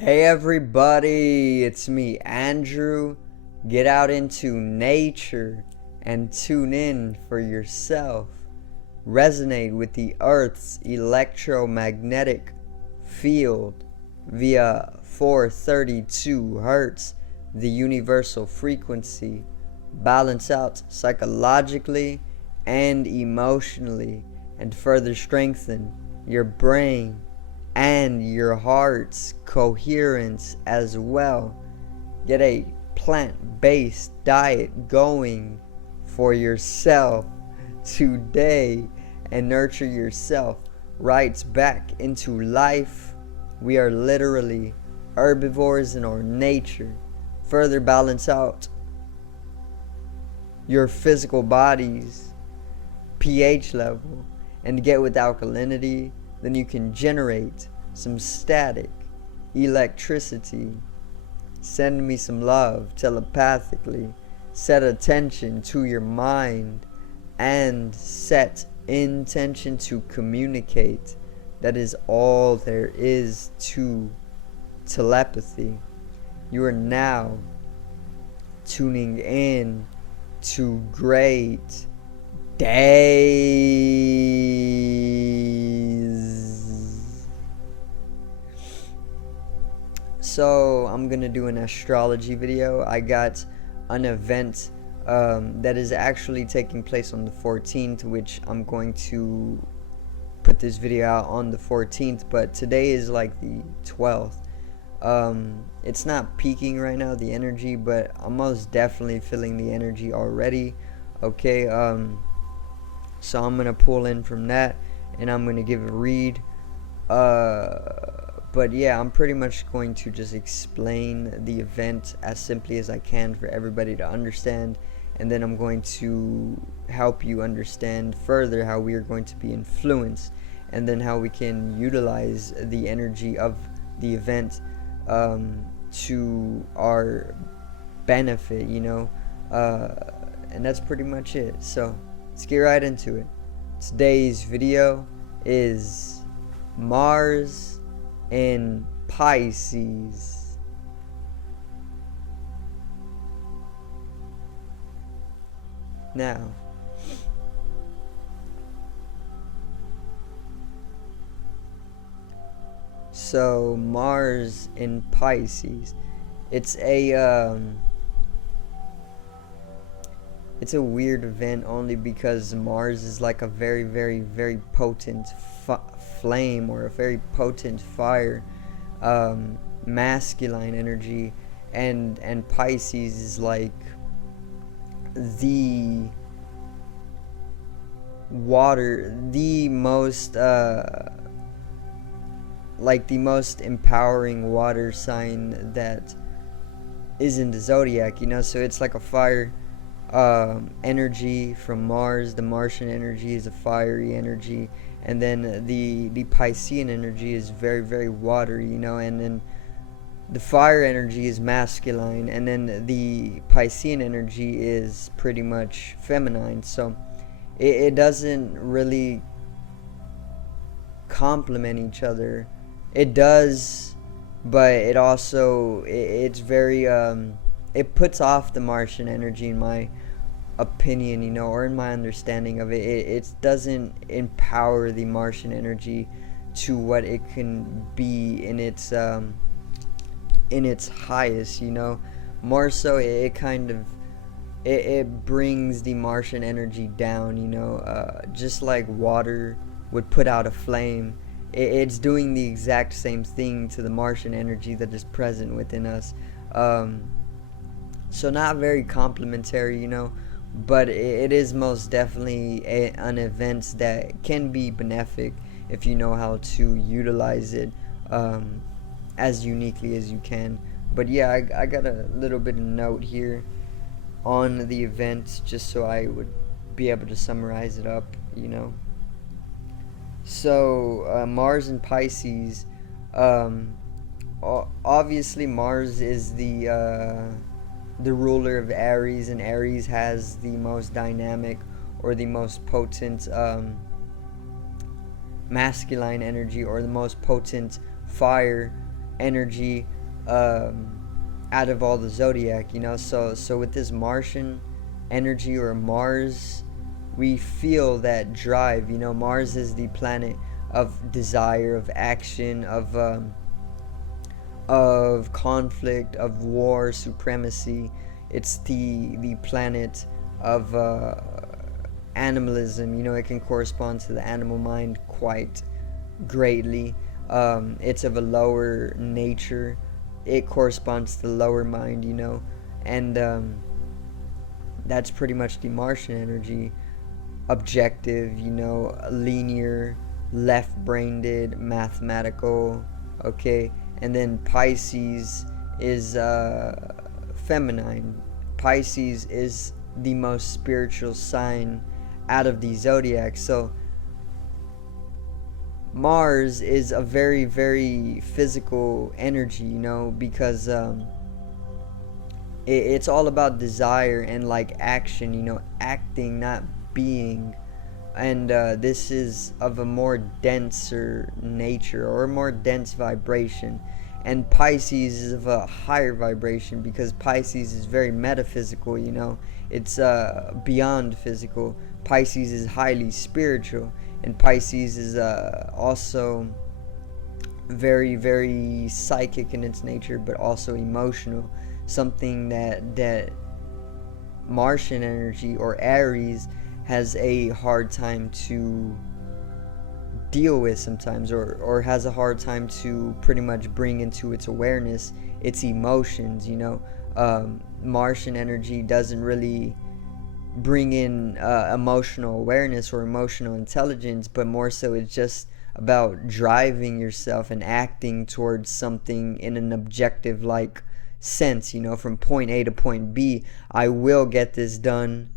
Hey everybody, it's me, Andrew. Get out into nature and tune in for yourself. Resonate with the Earth's electromagnetic field via 432 Hertz, the universal frequency. Balance out psychologically and emotionally, and further strengthen your brain and your heart's coherence as well. Get a plant-based diet going for yourself today and nurture yourself right back into life. We are literally herbivores in our nature. Further balance out your physical body's pH level and get with alkalinity, then you can generate some static electricity. Send me some love telepathically. Set attention to your mind and set intention to communicate. That is all there is to telepathy. You are now tuning in to great days. So I'm gonna do an astrology video. I got an event that is actually taking place on the 14th, which I'm going to put this video out on the 14th, but today is like the 12th. It's not peaking right now, the energy, but I'm most definitely feeling the energy already. Okay, so I'm gonna pull in from that and I'm gonna give a read. But yeah, I'm pretty much going to just explain the event as simply as I can for everybody to understand, and then I'm going to help you understand further how we are going to be influenced, and then how we can utilize the energy of the event to our benefit, and that's pretty much it. So let's get right into it. Today's video is Mars in Pisces. Now, so Mars in Pisces, it's a weird event only because Mars is like a very, very, very potent flame, or a very potent fire, masculine energy, and Pisces is like the most the most empowering water sign that is in the zodiac, so it's like a fire energy from Mars. The Martian energy is a fiery energy, and then the Piscean energy is very, very watery, and then the fire energy is masculine, and then the Piscean energy is pretty much feminine. So it doesn't really complement each other. It does, but it also it's very it puts off the Martian energy, in my opinion, or in my understanding of it. It doesn't empower the Martian energy to what it can be in its highest, more so it kind of it brings the Martian energy down, just like water would put out a flame. It's doing the exact same thing to the Martian energy that is present within us. So not very complementary, but it is most definitely an event that can be benefic if you know how to utilize it as uniquely as you can. But yeah, I got a little bit of note here on the event just so I would be able to summarize it up. So Mars in Pisces, obviously Mars is the ruler of Aries, and Aries has the most dynamic, or the most potent masculine energy, or the most potent fire energy out of all the zodiac, you know. So with this Martian energy, or Mars, we feel that drive, you know. Mars is the planet of desire, of action, of conflict, of war, supremacy. It's the planet of animalism, you know. It can correspond to the animal mind quite greatly. It's of a lower nature. It corresponds to the lower mind, you know. And that's pretty much the Martian energy. Objective, you know, linear, left-brained, mathematical, okay. And then Pisces is feminine. Pisces is the most spiritual sign out of the zodiac. So Mars is a very, very physical energy, you know, because it's all about desire and like action, you know, acting, not being. And this is of a more denser nature, or a more dense vibration. And Pisces is of a higher vibration, because Pisces is very metaphysical, you know. It's beyond physical. Pisces is highly spiritual. And Pisces is also very, very psychic in its nature, but also emotional. Something that Martian energy, or Aries, has a hard time to deal with sometimes, or has a hard time to pretty much bring into its awareness its emotions, you know. Martian energy doesn't really bring in emotional awareness or emotional intelligence, but more so it's just about driving yourself and acting towards something in an objective like sense, you know. From point A to point B, I will get this done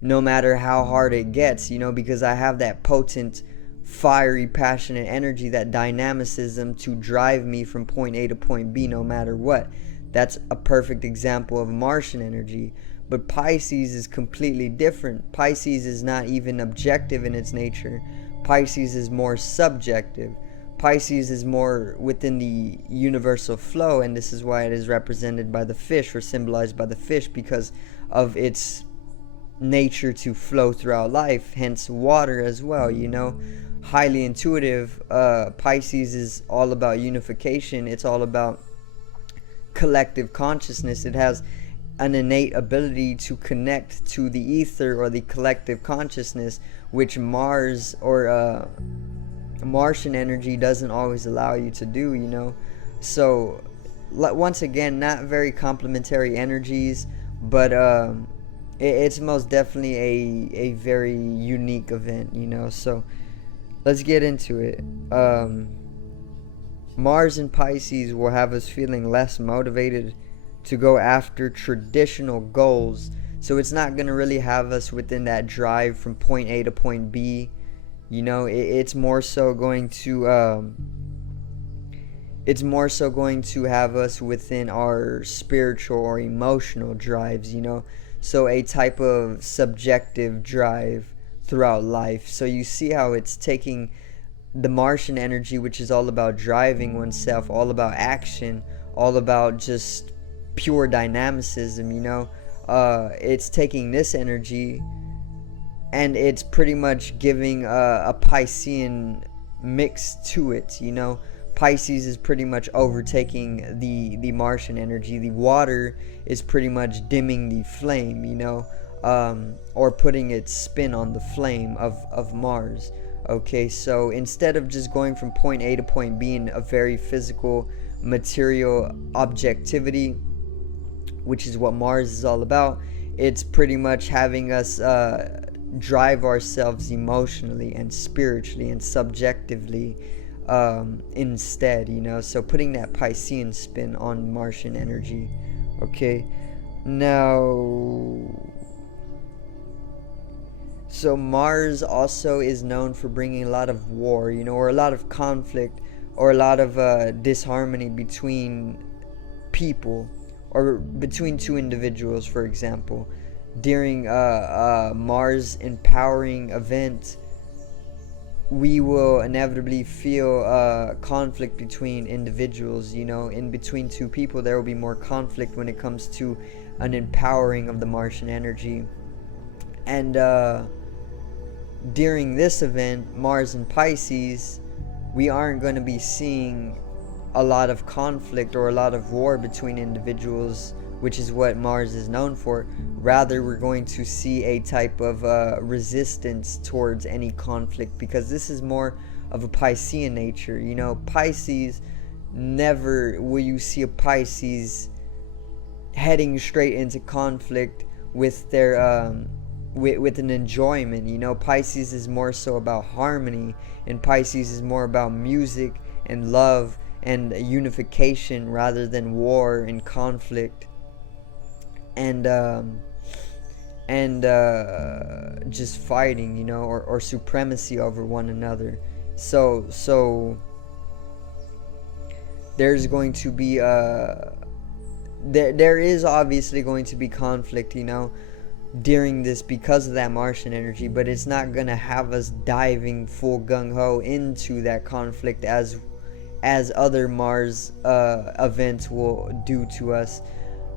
no matter how hard it gets, you know, because I have that potent, fiery, passionate energy, that dynamicism to drive me from point A to point B no matter what. That's a perfect example of Martian energy. But Pisces is completely different. Pisces is not even objective in its nature. Pisces is more subjective. Pisces is more within the universal flow, and this is why it is represented by the fish, or symbolized by the fish, because of its nature to flow throughout life, hence water as well, you know. Highly intuitive. Pisces is all about unification. It's all about collective consciousness. It has an innate ability to connect to the ether, or the collective consciousness, which Mars, or Martian energy, doesn't always allow you to do, you know. So once again, not very complementary energies, but it's most definitely a very unique event, you know. So let's get into it. Mars in Pisces will have us feeling less motivated to go after traditional goals. So it's not going to really have us within that drive from point A to point B. You know, it's more so going to have us within our spiritual or emotional drives, you know. So a type of subjective drive throughout life. So you see how it's taking the Martian energy, which is all about driving oneself, all about action, all about just pure dynamicism, you know. It's taking this energy and it's pretty much giving a Piscean mix to it, you know. Pisces is pretty much overtaking the Martian energy. The water is pretty much dimming the flame, you know, or putting its spin on the flame of Mars. Okay, so instead of just going from point A to point B in a very physical, material objectivity, which is what Mars is all about, it's pretty much having us drive ourselves emotionally and spiritually and subjectively instead, you know. So putting that Piscean spin on Martian energy. Okay, now, so Mars also is known for bringing a lot of war, you know, or a lot of conflict, or a lot of disharmony between people, or between two individuals, for example. During Mars empowering event, we will inevitably feel conflict between individuals. In between two people there will be more conflict when it comes to an empowering of the Martian energy. And during this event, Mars and Pisces, we aren't going to be seeing a lot of conflict or a lot of war between individuals, which is what Mars is known for. Rather, we're going to see a type of resistance towards any conflict, because this is more of a Piscean nature. Pisces, never will you see a Pisces heading straight into conflict with their with an enjoyment. Pisces is more so about harmony, and Pisces is more about music and love and unification rather than war and conflict and just fighting, or supremacy over one another. So there's going to be there is obviously going to be conflict, during this, because of that Martian energy, but it's not gonna have us diving full gung-ho into that conflict as other Mars events will do to us.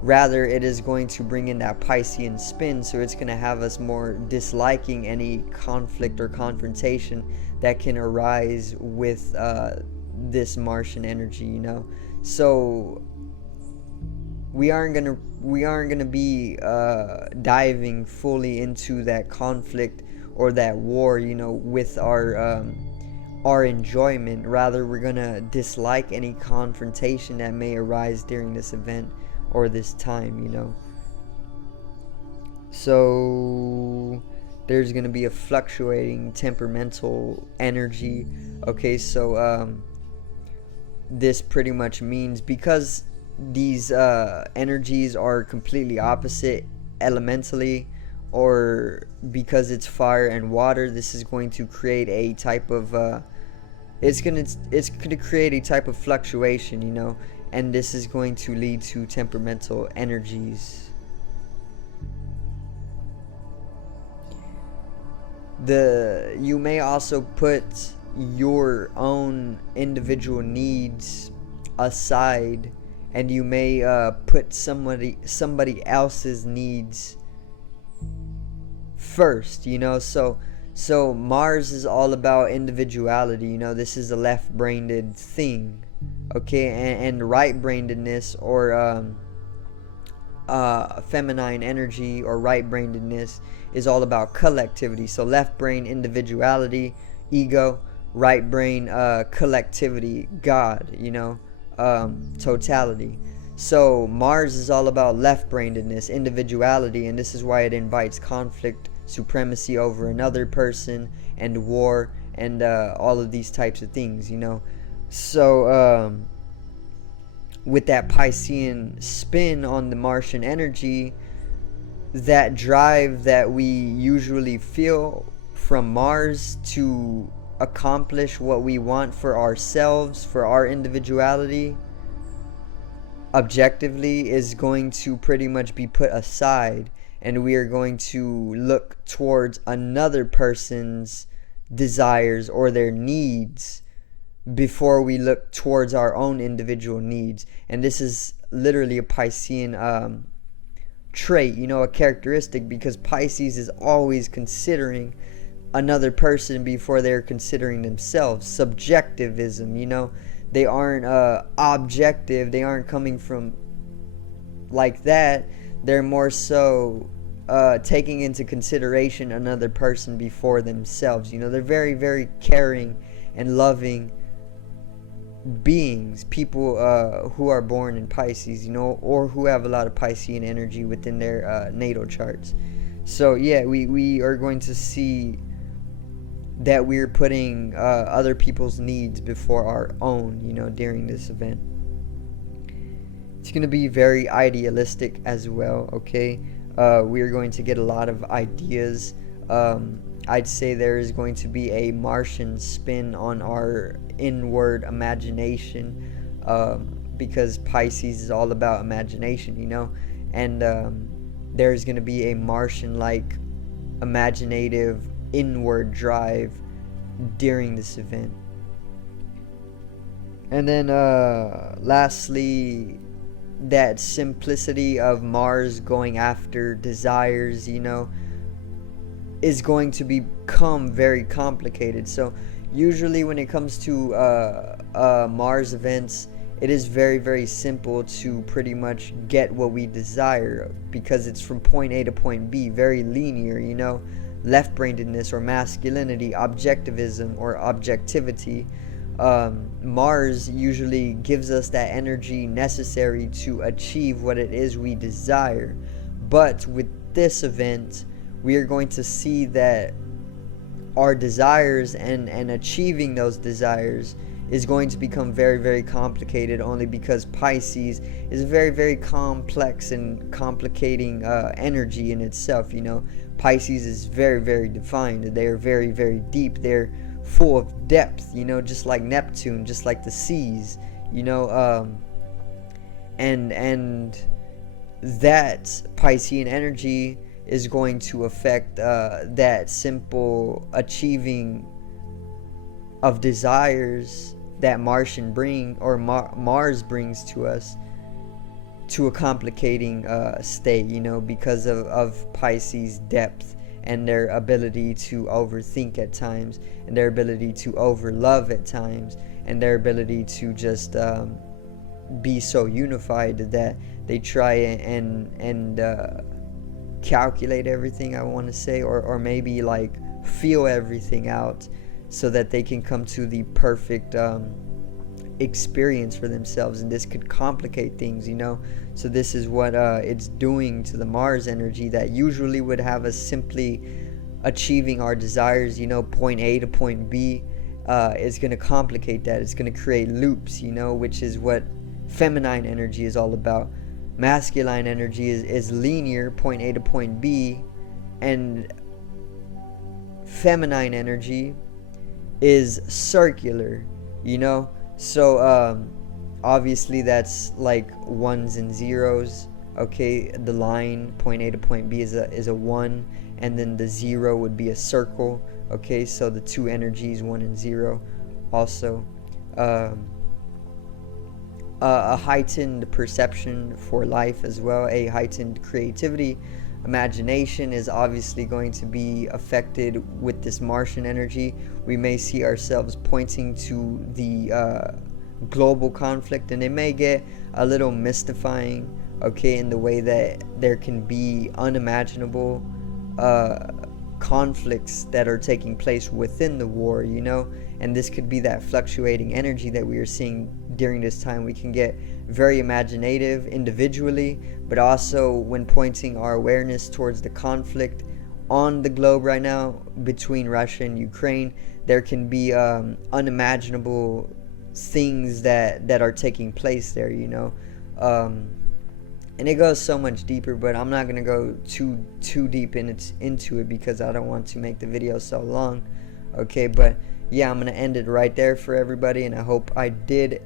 Rather, it is going to bring in that Piscean spin, so it's going to have us more disliking any conflict or confrontation that can arise with this Martian energy. So we aren't gonna be diving fully into that conflict or that war, with our enjoyment. Rather, we're gonna dislike any confrontation that may arise during this event or this time. So there's gonna be a fluctuating temperamental energy. Okay, so this pretty much means, because these energies are completely opposite elementally, or because it's fire and water, this is going to create a type of it's gonna create a type of fluctuation, and this is going to lead to temperamental energies. You may also put your own individual needs aside, and you may put somebody else's needs first. So Mars is all about individuality. This is a left-brained thing, okay, and right-brainedness, or feminine energy, or right-brainedness, is all about collectivity. So left brain, individuality, ego; right brain, collectivity, God, totality. So Mars is all about left-brainedness, individuality, and this is why it invites conflict, supremacy over another person, and war, and all of these types of things. So with that Piscean spin on the Martian energy, that drive that we usually feel from Mars to accomplish what we want for ourselves, for our individuality, objectively, is going to pretty much be put aside, and we are going to look towards another person's desires or their needs before we look towards our own individual needs. And this is literally a Piscean trait, a characteristic, because Pisces is always considering another person before they're considering themselves. Subjectivism, they aren't objective. They aren't coming from like that. They're more so taking into consideration another person before themselves. They're very, very caring and loving beings, people who are born in Pisces, or who have a lot of Piscean energy within their natal charts. So yeah, we are going to see that we're putting other people's needs before our own, during this event. It's going to be very idealistic as well, okay? We are going to get a lot of ideas. I'd say there is going to be a Martian spin on our inward imagination, because Pisces is all about imagination, and there's going to be a Martian-like imaginative inward drive during this event. And then lastly, that simplicity of Mars going after desires, is going to become very complicated. So usually when it comes to Mars events, it is very, very simple to pretty much get what we desire, because it's from point A to point B, very linear, left-brainedness or masculinity, objectivism or objectivity. Mars usually gives us that energy necessary to achieve what it is we desire. But with this event, we are going to see that our desires and achieving those desires is going to become very, very complicated, only because Pisces is a very, very complex and complicating energy in itself. Pisces is very, very defined. They are very, very deep. They're full of depth, just like Neptune, just like the seas, and that Piscean energy is going to affect that simple achieving of desires that Martian bring, or Mars brings to us, to a complicating state, because of Pisces' depth and their ability to overthink at times, and their ability to overlove at times, and their ability to just be so unified that they try and calculate everything, I want to say, or maybe like feel everything out, so that they can come to the perfect experience for themselves. And this could complicate things, so this is what it's doing to the Mars energy, that usually would have us simply achieving our desires, point A to point B, is going to complicate that. It's going to create loops, which is what feminine energy is all about. Masculine energy is linear, point A to point B, and feminine energy is circular, so obviously that's like ones and zeros. Okay, the line point A to point B is a 1, and then the 0 would be a circle. Okay, so the two energies, 1 and 0, also a heightened perception for life as well, a heightened creativity. Imagination is obviously going to be affected with this Martian energy. We may see ourselves pointing to the global conflict, and it may get a little mystifying, okay, in the way that there can be unimaginable conflicts that are taking place within the war, and this could be that fluctuating energy that we are seeing during this time. We can get very imaginative individually, but also when pointing our awareness towards the conflict on the globe right now between Russia and Ukraine, there can be unimaginable things that are taking place there, and it goes so much deeper, but I'm not gonna go too deep into it, because I don't want to make the video so long. Okay, but yeah, I'm gonna end it right there for everybody, and I hope I did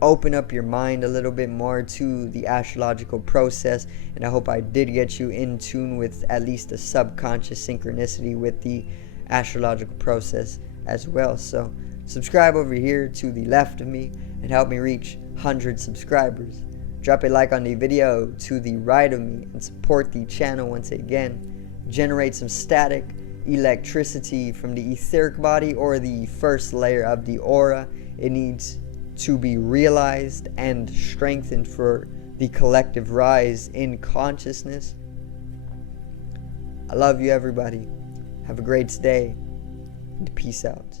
open up your mind a little bit more to the astrological process, and I hope I did get you in tune with at least a subconscious synchronicity with the astrological process as well. So subscribe over here to the left of me and help me reach 100 subscribers. Drop a like on the video to the right of me and support the channel once again. Generate some static electricity from the etheric body, or the first layer of the aura. It needs to be realized and strengthened for the collective rise in consciousness. I love you, everybody. Have a great day, and peace out.